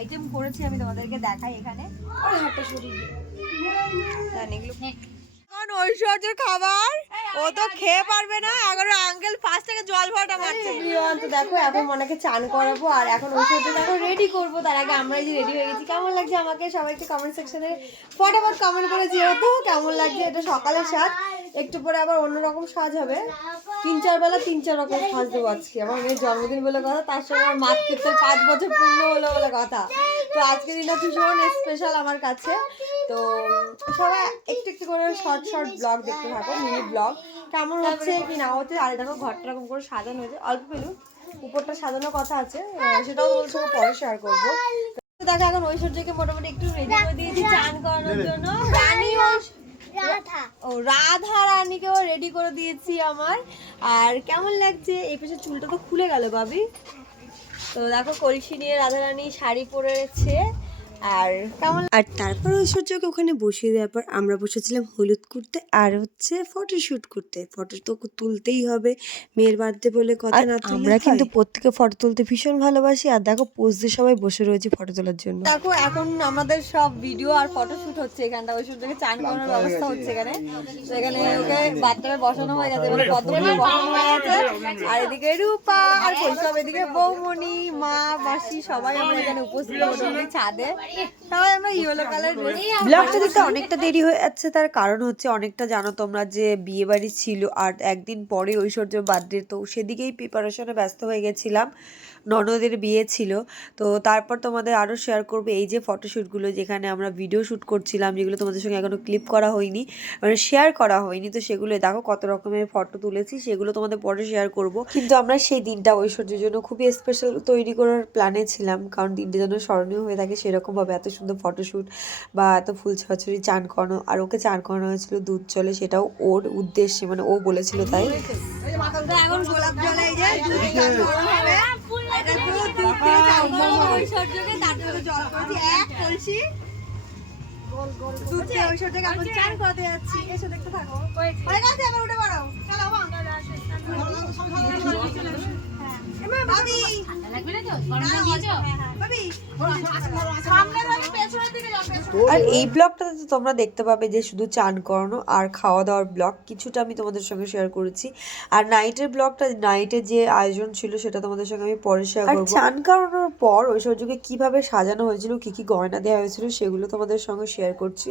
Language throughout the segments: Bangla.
আইটেম করেছি আমি তোমাদেরকে দেখাই এখানে। দেন এগুলো এখন ঐশ্বর্যের খাবার? ও তো খেয়ে পারবে না। এগারো আঙ্কেল ফার্স্ট থেকে জল ভরাটা মারছে। তো দেখো এখন মনেকে চান করাবো আর এখন ঐশ্বর্য দেখো রেডি করব। তার আগে আমরা যে রেডি হয়ে গেছি। কেমন লাগছে আমাকে? সবাইকে কমেন্ট সেকশনে ফটাফট কমেন্ট করে যেহেতু কেমন লাগছে? এটা সকালের সাজ একটু পরে আবার অন্যরকম সাজ হবে। তিন চার বেলা তিন চার রকম সাজ দেবো আজকে। আমার মেয়ের জন্মদিন বলে কথা তার সঙ্গে আমার মাতৃত্বের পাঁচ বছর পূর্ণ হলো বলে কথা। তো আজকের দিনটা ভীষণ স্পেশাল আমার কাছে। তো সবাই একটু একটু করে শর্ট শর্ট ব্লগ দেখতে থাকো মিনি ব্লগ কেমন হচ্ছে কি না হচ্ছে আর দেখো ঘরটা এরকম করে সাজানো হয়েছে। অল্প পেলু উপরটা সাজানোর কথা আছে সেটাও তোমাদের সঙ্গে পরে শেয়ার করব। তো দেখো এখন ঐশ্বর্যকে মোটামুটি একটু রেডি করে দিয়েছি চান করানোর জন্য। রানী ও রাধা। রানীকেও রেডি করে দিয়েছি আমার। আর কেমন লাগছে? এই পাশে চুলটা তো খুলে গেল বাবি তো দেখো কলসি নিয়ে রাধা রানী শাড়ি পরেছে। আর কেমন আর তারপর ঐশ্বর্যকে ওখানে বসিয়ে দেওয়ার পর আমরা বসেছিলাম হলুদ করতে আর হচ্ছে ফটোশুট করতে। ফটো তো তুলতেই হবে মেয়ের বার্থডে বলে কথা না আমরা কিন্তু প্রত্যেকে ফটো তুলতে ভীষণ ভালোবাসি আর দেখো পোজ দিয়ে সবাই বসে রয়েছে ফটো তোলার জন্য। দেখো এখন আমাদের সব ভিডিও আর ফটো শুট হচ্ছে এখানটা। ওই সূর্যকে চান করানোর ব্যবস্থা হচ্ছে এখানে। তো এখানে ওকে বাচ্চাকে বসানো হয়ে গেছে মানে পদ্মকে বসানো হয়ে গেছে। আর এদিকে রূপা আর কৈশব এদিকে বৌমণি মা মাসি সবাই আমরা এখানে উপস্থিত মোটামুটি ছাদে। সবাই আমরা ইয়েলো কালার ব্লগটা দিতে অনেকটা দেরি হয়ে যাচ্ছে তার কারণ হচ্ছে অনেকটা জানো তোমরা যে বিয়ে বাড়ি ছিল আর একদিন পরে ঐশ্বর্য বার্থডে তো সেদিকেই প্রিপারেশনে ব্যস্ত হয়ে গেছিলাম। ননদের বিয়ে ছিল তো তারপর তোমাদের আরও শেয়ার করবে এই যে ফটোশ্যুটগুলো যেখানে আমরা ভিডিও শ্যুট করছিলাম যেগুলো তোমাদের সঙ্গে এখনও ক্লিপ করা হয়নি মানে শেয়ার করা হয়নি তো সেগুলো দেখো কত রকমের ফটো তুলেছি সেগুলো তোমাদের পরে শেয়ার করব। কিন্তু আমরা সেই দিনটা ঐশ্বর্যের জন্য খুবই স্পেশাল তৈরি করার প্ল্যানে ছিলাম কারণ দিনটা যেন স্মরণীয় হয়ে থাকে সেরকমভাবে এত সুন্দর ফটোশ্যুট বা এত ফুল ছড়াছড়ি চান করানো আর ওকে চান করানো হয়েছিল দুধ চলে সেটাও ওর উদ্দেশ্যে মানে ও বলেছিল তাই। এখন গোলাপ জল এই সামনে ধরে পেছনের দিকে যাও পেছনে আর এই ব্লগটাতে তো তোমরা দেখতে পাবে যে শুধু চান করানো আর খাওয়া দাওয়ার ব্লগ। কিছুটা আমি তোমাদের সঙ্গে শেয়ার করেছি। আর নাইটের ব্লগটা নাইটের যে আয়োজন ছিল সেটা তোমাদের সঙ্গে আমি পরে শেয়ার করব। চান করানোর পর ওই ঐশ্বর্যকে কীভাবে সাজানো হয়েছিল কি কি গয়না দেওয়া হয়েছিল সেগুলো তোমাদের সঙ্গে শেয়ার করছি।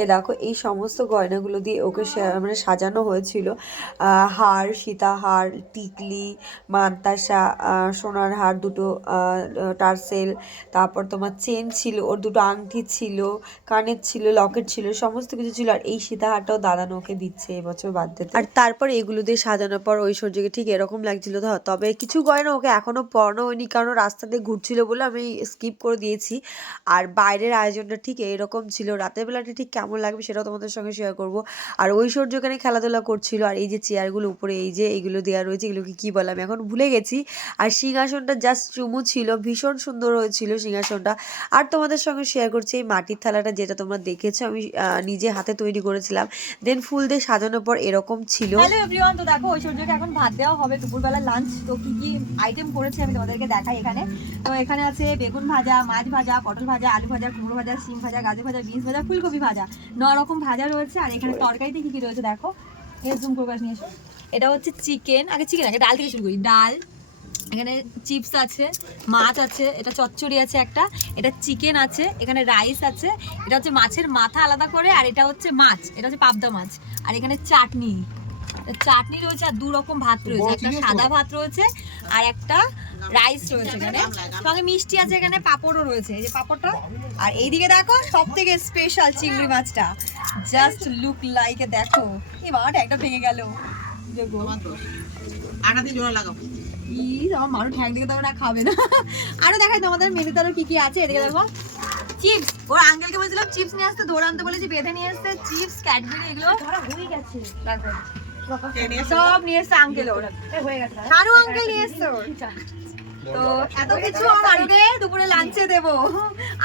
এ দেখো এই সমস্ত গয়নাগুলো দিয়ে ওকে মানে সাজানো হয়েছিল। হার সীতাহার টিকলি মান্তাসা সোনার হার দুটো টার্সেল তারপর তোমার চেন ছিল ওর দুটো আংটি ছিল। কানের ছিল, লকেট ছিল, সমস্ত কিছু ছিল, আর এই সীতাহারটাও দাদানো ওকে দিচ্ছে এবছর বার্থডেতে। আর তারপর এগুলো দিয়ে সাজানোর পর ঐশ্বর্যকে ঠিক এরকম লাগছিল তো তবে কিছু গয়না ওকে এখনও পরানো হয়নি, কারণ ও রাস্তা দিয়ে ঘুরছিল বলে আমি স্কিপ করে দিয়েছি। আর বাইরের আয়োজনটা ঠিক এরকম ছিল, রাতের বেলাটা ঠিক কেমন লাগবে সেটাও তোমাদের সঙ্গে শেয়ার করব। আর ঐশ্বর্য এখানে খেলাধুলা করছিল, আর এই যে চেয়ারগুলো উপরে, এই যে এইগুলো দেওয়া রয়েছে, এগুলোকে কি আমি এখন ভুলে গেছি। আর সিংহাসনটা জাস্ট চুমু ছিল, ভীষণ সুন্দর হয়েছিল সিংহাসনটা। আর তোমাদের সঙ্গে শেয়ার করছি এই মাটির থালাটা যেটা তোমরা দেখেছ, আমি নিজে হাতে তৈরি করেছিলাম। দেন ফুল দিয়ে সাজানোর পর এরকম ছিল। হ্যালো এভরিওয়ান তো দেখো, ঐশ্বর্যকে এখন ভাত দেওয়া হবে। দুপুরবেলা লাঞ্চ তো কি কি আইটেম করেছি আমি তোমাদেরকে দেখাই এখানে। তো এখানে আছে বেগুন ভাজা, মাছ ভাজা, পটল ভাজা, আলু ভাজা, কুমড়ো ভাজা সিম ভাজা, গাজর ভাজা, বিনস ভাজা, ফুলকপি ভাজা। ন রকম ভাজা রয়েছে, আর এখানে তরকারিতে কি কি রয়েছে দেখো? এই জুম করে নিয়ে এটা হচ্ছে চিকেন, আগে চিকেন, আগে ডাল থেকে শুরু করি। ডাল এখানে চিপস আছে মাছ আছে এটা চচ্চড়ি আছে একটা এটা চিকেন আছে এখানে রাইস আছে এটা হচ্ছে মাছের মাথা আলাদা করে আর এটা হচ্ছে মাছ এটা হচ্ছে পাবদা মাছ আর এখানে চাটনি চাটনি রয়েছে আর দু রকম ভাত রয়েছে একটা সাদা ভাত রয়েছে আর একটা রাইস রয়েছে এখানে সঙ্গে মিষ্টি আছে এখানে পাঁপড়ও রয়েছে এই যে পাঁপড়টা আর এইদিকে দেখো সব থেকে স্পেশাল চিংড়ি মাছটা জাস্ট লুক লাইক দেখো বাবাটা একটা ভেঙে গেল আটা দিয়ে জোড়া লাগাবো আমার মানুষ ঠ্যাং দিকে তো ওরা খাবে না। আরও দেখাই তোমাদের মেনুতে আরও কি কি আছে এদিকে দেখো। চিপস ওর আঙ্কেলকে বলেছিলাম চিপস নিয়ে আসতে দৌড় আনতে বলেছি বেঁধে নিয়ে আসতে চিপস ক্যাডবেরি এগুলো। হয়ে গেছে। সব নিয়ে এসছে আঙ্কেল ওর। শানু আঙ্কেল নিয়ে এসছে ওর। তো এত কিছু দুপুরে লাঞ্চে দেবো।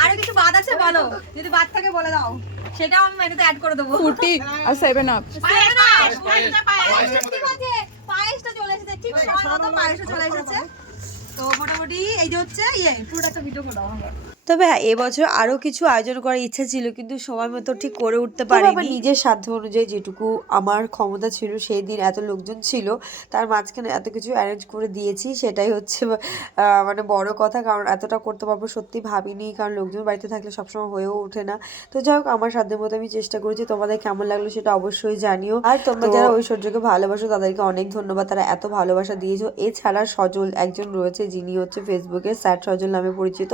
আরও কিছু বাদ আছে বলো যদি বাদ থাকে বলে দাও। সেটাও আমি মেনুতে অ্যাড করে দেবো। ফুটি আর সেভেন আপ পায়েস না, পায়েস ঠিক আছে, পায়েসটা চলে এসেছে, ঠিক এসেছে। তো মোটামুটি এই যে হচ্ছে ইয়ে পুরোটা একটা ভিডিও করে দাও। তবে হ্যাঁ এবছর আরও কিছু আয়োজন করার ইচ্ছা ছিল কিন্তু সময় মতো ঠিক করে উঠতে পারি নিজের সাধ্য অনুযায়ী যেটুকু আমার ক্ষমতা ছিল সেই দিন এত লোকজন ছিল তার মাঝখানে এত কিছু অ্যারেঞ্জ করে দিয়েছি সেটাই হচ্ছে মানে বড় কথা কারণ এতটা করতে পারব সত্যি ভাবিনি কারণ লোকজন বাড়িতে থাকলে সবসময় হয়েও ওঠে না। তো যাই হোক আমার সাধ্যের মতো আমি চেষ্টা করেছি তোমাদের কেমন লাগল সেটা অবশ্যই জানিও। আর তোমরা যারা ঐশ্বর্যকে ভালোবাসো তাদেরকে অনেক ধন্যবাদ তারা এত ভালোবাসা দিয়েছ। এছাড়া সজল একজন রয়েছে যিনি হচ্ছে ফেসবুকে স্যাট সজল নামে পরিচিত।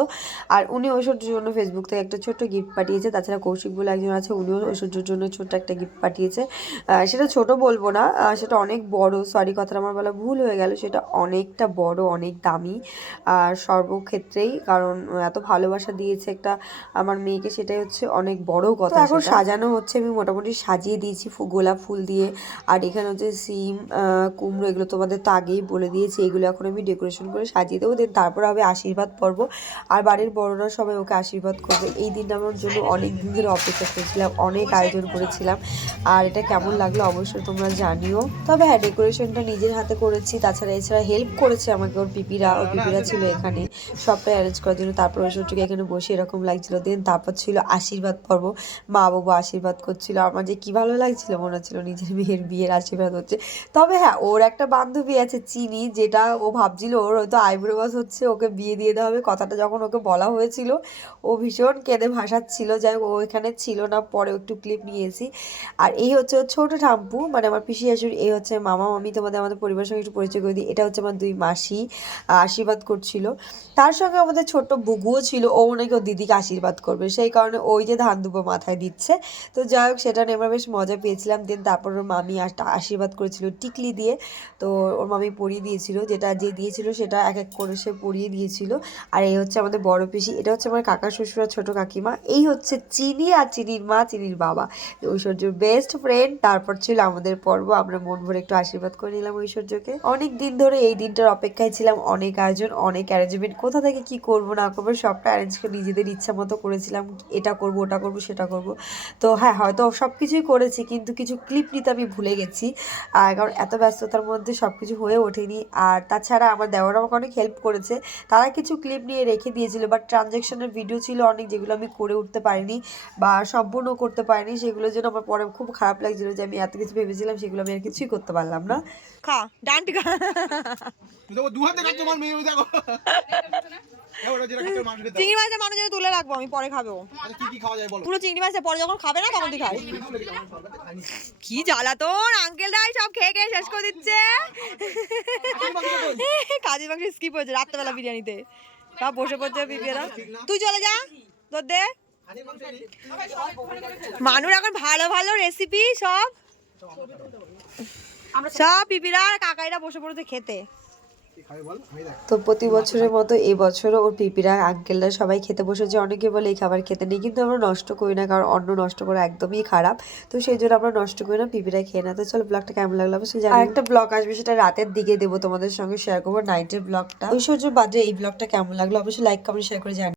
আর উনি ঐশ্বর্যের জন্য ফেসবুক থেকে একটা ছোট্ট গিফট পাঠিয়েছে। তাছাড়া কৌশিক বলে একজন আছে উনিও ঐশ্বর্যের জন্য ছোট্ট একটা গিফট পাঠিয়েছে। সেটা ছোট বলব না সেটা অনেক বড় সরি কথাটা আমার বলা ভুল হয়ে গেল সেটা অনেকটা বড় অনেক দামি। আর সর্বক্ষেত্রেই কারণ এত ভালোবাসা দিয়েছে একটা আমার মেয়েকে সেটাই হচ্ছে অনেক বড় কথা এখন সাজানো হচ্ছে আমি মোটামুটি সাজিয়ে দিয়েছি গোলাপ ফুল দিয়ে। আর এখানে হচ্ছে সিম কুমড়ো এগুলো তোমাদের তো আগেই বলে দিয়েছি এগুলো এখন আমি ডেকোরেশন করে সাজিয়ে দেবো দেন তারপর হবে আশীর্বাদ পর্ব। আর বাড়ির বড়রা সবাই ওকে আশীর্বাদ করবে। এই দিনটা আমার জন্য অনেক দিন ধরে অপেক্ষা করেছিলাম অনেক আয়োজন করেছিলাম। আর এটা কেমন লাগল অবশ্যই তোমরা জানিও। তবে হ্যাঁ ডেকোরেশনটা নিজের হাতে করেছি তাছাড়া এছাড়া হেল্প করেছে আমাকে ওর পিপিরা ওর পিপিরা ছিল এখানে। সবটাই অ্যারেঞ্জ করার জন্য তারপর ঐশ্বর্যকে এখানে বসে এরকম লাগছিল। দেন তারপর ছিল আশীর্বাদ পর্ব। মা বাবা আশীর্বাদ করছিল। আমার যে কি ভালো লাগছিল মনে হচ্ছিল নিজের মেয়ের বিয়ের আশীর্বাদ হচ্ছে। তবে হ্যাঁ ওর একটা বান্ধবী আছে চিনি যেটা ও ভাবছিল ওর হয়তো আইব্রো বাস হচ্ছে ওকে বিয়ে দিয়ে দেওয়া হবে। কথাটা যখন ওকে বলা হয়েছিল ও ভীষণ কেঁদে ভাসাচ্ছিল। যাই ও এখানে ছিল না, পরে একটু ক্লিপ নিয়েছি। আর এই হচ্ছে ছোট ঠাম্পু মানে আমার পিসি শাশুড়ি, এই হচ্ছে মামা, মামি, তোমাদের, আমাদের পরিবারের সঙ্গে একটু পরিচয় করে দিই। এটা হচ্ছে আমার দুই মাসি আশীর্বাদ করছিল। তার সঙ্গে আমাদের ছোট্ট বুগুও ছিল, ও নাকি ওর দিদিকে আশীর্বাদ করবে। সেই কারণে ওই যে ধান দুটো মাথায় দিচ্ছে। তো যাই হোক, সেটা নিয়ে আমরা বেশ মজা পেয়েছিলাম। দেন তারপর ওর মামি আশীর্বাদ করেছিল টিকলি দিয়ে। তো ওর মামি পরিয়ে দিয়েছিল, যেটা যে দিয়েছিল সেটা এক এক করে সে পরিয়ে দিয়েছিল। আর এই হচ্ছে আমাদের বড় পিসি, এটা হচ্ছে আমার কাকা শ্বশুর ছোট কাকিমা। এই হচ্ছে চিনি আর চিনির মা, চিনির বাবা। ঐশ্বর্যর বেস্ট ফ্রেন্ড তারপর ছিল আমাদের পর্ব। আমরা মন ভরে একটু আশীর্বাদ করে নিলাম ঐশ্বর্যকে। অনেক দিন ধরে এই দিনটার অপেক্ষায় ছিলাম, অনেক আয়োজন, অনেক অ্যারেঞ্জমেন্ট কোথা থেকে কি করব, না করব, সবটা অ্যারেঞ্জ করে নিজেদের ইচ্ছা মতো করেছিলাম। এটা করব, ওটা করব, সেটা করব। তো হ্যাঁ হয়তো সব কিছুই করেছি, কিন্তু কিছু ক্লিপ নিতে আমি ভুলে গেছি। আর কারণ এত ব্যস্ততার মধ্যে সব কিছু হয়ে ওঠেনি। আর তাছাড়া আমার দেওয়ার আমাকে অনেক হেল্প করেছে। তারা কিছু ক্লিপ নিয়ে রেখে দিয়েছিল বাট ট্রানজ্যাকশনের ভিডিও ছিল অনেক যেগুলো আমি করে উঠতে পারিনি বা সম্পূর্ণ করতে পারিনি সেগুলোর জন্য আমার পরে খুব খারাপ লাগছিল যে আমি এত কিছু ভেবেছিলাম সেগুলো আমি আর কিছুই করতে পারলাম না। খা ডান্টি খা। চিংড়ি মাছের মানুষ যদি তুলে রাখব আমি পরে খাব। আচ্ছা, কি কি খাওয়া যায় বলো। পুরো চিংড়ি মাছের পরে যখন খাবে না তখন তুই কি জ্বালাতন আঙ্কেল দাই সব খেয়ে খেয়ে শেষ করে দিচ্ছে। কাজের মাংস স্কিপ হয়েছে রাত্রেবেলা বিরিয়ানিতে। সব বসে পড়ছে পিপিরা তুই চলে যা, তোর দে। মানুষ এখন ভালো ভালো রেসিপি সব। সব পিপিরা আর কাকাইরা বসে পড়েছে খেতে। তো প্রতি বছরের মতো এবছরও ওর পিপিরা আঙ্কেলরা সবাই খেতে বসেছে অনেকে বলে এই খাবার খেতে নেই কিন্তু আমরা নষ্ট করি না কারণ অন্ন নষ্ট করা একদমই খারাপ। তো সেই জন্য আমরা নষ্ট করি না পিপিরা খেয়ে না তো চলো ব্লগটা কেমন লাগল অবশ্যই জানি একটা ব্লগ আসবে সেটা রাতের দিকে দেবো তোমাদের সঙ্গে শেয়ার করব নাইটের ব্লগটা। ঐশ্বর্য বাদে এই ব্লগটা কেমন লাগল অবশ্যই লাইক কমেন্ট শেয়ার করে জানি